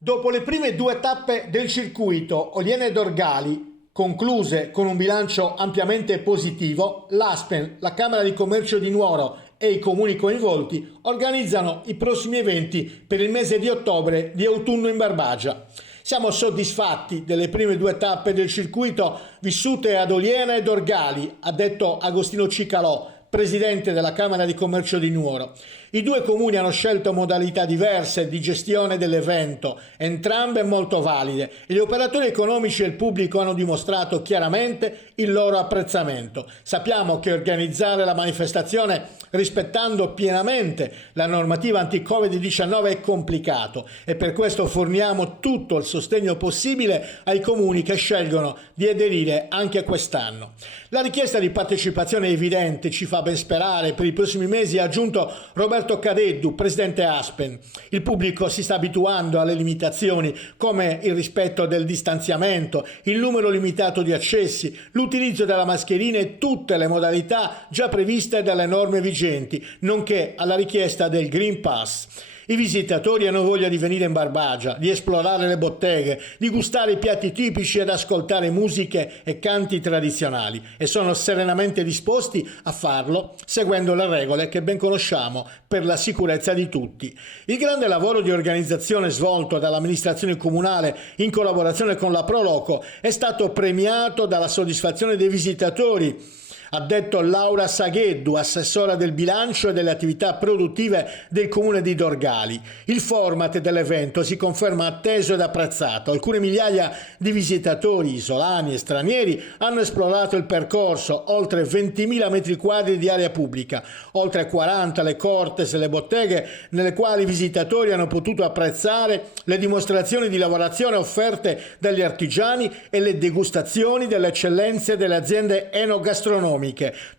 Dopo le prime due tappe del circuito Oliena e Dorgali, concluse con un bilancio ampiamente positivo, l'Aspen, la Camera di Commercio di Nuoro e i comuni coinvolti organizzano i prossimi eventi per il mese di ottobre di autunno in Barbagia. Siamo soddisfatti delle prime due tappe del circuito vissute ad Oliena e Dorgali, ha detto Agostino Cicalò, presidente della Camera di Commercio di Nuoro. I due comuni hanno scelto modalità diverse di gestione dell'evento, entrambe molto valide, e gli operatori economici e il pubblico hanno dimostrato chiaramente il loro apprezzamento. Sappiamo che organizzare la manifestazione rispettando pienamente la normativa anti-Covid-19 è complicato e per questo forniamo tutto il sostegno possibile ai comuni che scelgono di aderire anche quest'anno. La richiesta di partecipazione è evidente, ci fa ben sperare per i prossimi mesi, ha aggiunto Roberto Cadeddu, presidente Aspen. Il pubblico si sta abituando alle limitazioni come il rispetto del distanziamento, il numero limitato di accessi, l'utilizzo della mascherina e tutte le modalità già previste dalle norme vigenti, nonché alla richiesta del Green Pass. I visitatori hanno voglia di venire in Barbagia, di esplorare le botteghe, di gustare i piatti tipici ed ascoltare musiche e canti tradizionali e sono serenamente disposti a farlo seguendo le regole che ben conosciamo per la sicurezza di tutti. Il grande lavoro di organizzazione svolto dall'amministrazione comunale in collaborazione con la Pro Loco è stato premiato dalla soddisfazione dei visitatori, ha detto Laura Sagheddu, assessora del bilancio e delle attività produttive del comune di Dorgali. Il format dell'evento si conferma atteso ed apprezzato. Alcune migliaia di visitatori isolani e stranieri hanno esplorato il percorso, oltre 20.000 metri quadri di area pubblica, oltre 40 le cortes e le botteghe nelle quali i visitatori hanno potuto apprezzare le dimostrazioni di lavorazione offerte dagli artigiani e le degustazioni delle eccellenze delle aziende enogastronomiche,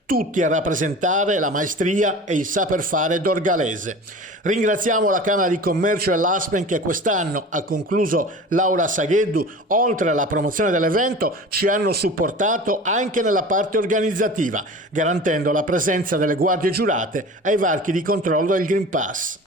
tutti a rappresentare la maestria e il saper fare dorgalese. Ringraziamo la Camera di Commercio e l'Aspen che quest'anno, ha concluso Laura Sagheddu, oltre alla promozione dell'evento, ci hanno supportato anche nella parte organizzativa, garantendo la presenza delle guardie giurate ai varchi di controllo del Green Pass.